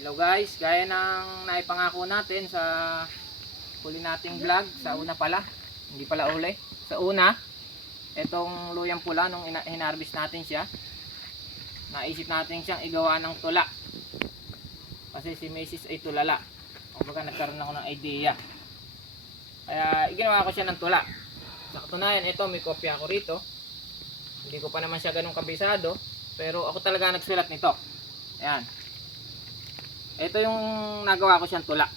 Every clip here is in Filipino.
Hello guys, gaya ng naipangako natin sa huli nating vlog, sa una pala, hindi pala uli. Sa una, itong luyang pula nung hinarvest natin siya, naisip natin siyang igawa ng tula. Kasi si Mrs. ay tulala. Kumbaga nagkaroon ako ng idea. Kaya ginawa ko siya ng tula. Sa katunayan, ito may kopya ako rito. Hindi ko pa naman siya ganun kabisado, pero ako talaga nagsulat nito. Ayan. Ito yung nagawa ko siyang tula.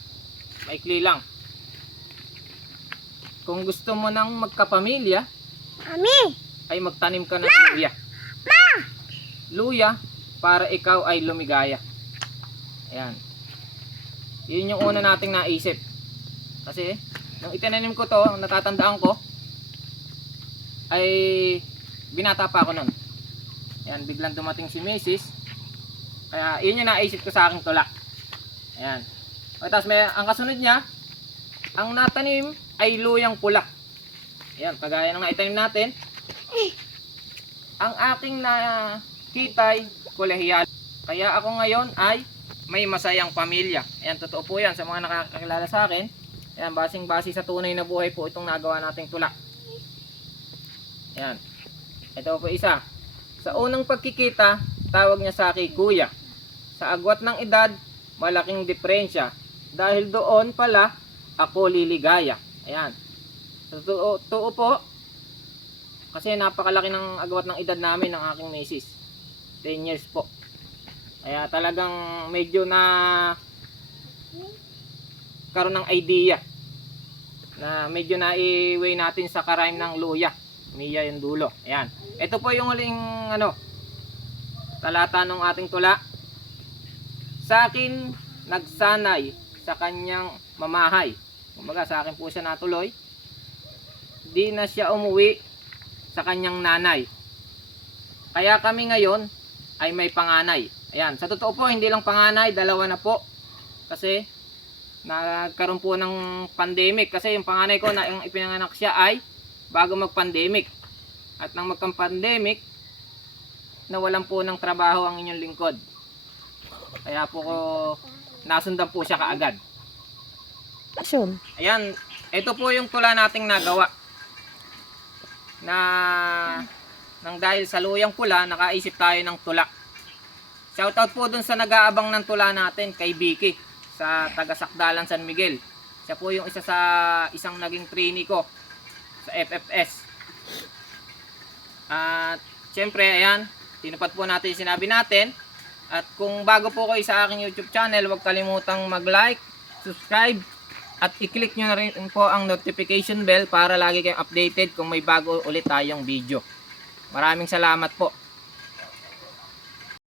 Maikli lang. Kung gusto mo nang magkapamilya, ay magtanim ka ng luya. Luya para ikaw ay lumigaya. Ayan. Yun yung una nating naisip. Kasi nung itinanim ko to, natatandaan ko, ay binata pa ako nun. Ayan, biglang dumating si Mrs. Kaya yun yung naisip ko sa aking tula. Ayan. O, tapos ang kasunod niya, ang natanim ay luyang pula. Ayan, kagaya ng naitanim natin. Ang aking nakitay kolehiyal. Kaya ako ngayon ay may masayang pamilya. Ayan, totoo po yan sa mga nakakakilala sa akin. Ayan, basing-base sa tunay na buhay po itong nagawa nating tula. Ayan. Ito po isa. Sa unang pagkikita, tawag niya sa akin kuya. Sa agwat ng edad, malaking diferensya. Dahil doon pala, ako liligaya. Ayan. Totoo po. Kasi napakalaki ng agwat ng edad namin ng aking misis. 10 years po. Kaya talagang medyo na karoon ng idea. Na medyo na i-weigh natin sa karime ng luya. Miya yung dulo. Ayan. Ito po yung huling talata ng ating tula. Sa akin nagsanay sa kanyang mamahay. Kumbaga sa akin po siya natuloy. Di na siya umuwi sa kanyang nanay. Kaya kami ngayon ay may panganay. Ayan, sa totoo po hindi lang panganay, dalawa na po. Kasi nagkaroon po ng pandemic. Kasi yung panganay ko na yung ipinanganak siya ay bago mag-pandemic. At nang magka-pandemic, nawalan po ng trabaho ang inyong lingkod. Kaya po ko nasundan po siya kaagad. Ayan, ito po yung tula nating nagawa. Nang dahil sa luyang pula, nakaisip tayo ng tula. Shoutout po dun sa nag-aabang ng tula natin kay Vicky sa taga-Sakdalan San Miguel. Siya po yung isa sa isang naging trainee ko sa FFS. At syempre, ayan, tinupad po natin yung sinabi natin. At kung bago po kayo sa aking YouTube channel, huwag kalimutang mag-like, subscribe, at i-click nyo na rin po ang notification bell para lagi kayong updated kung may bago ulit tayong video. Maraming salamat po.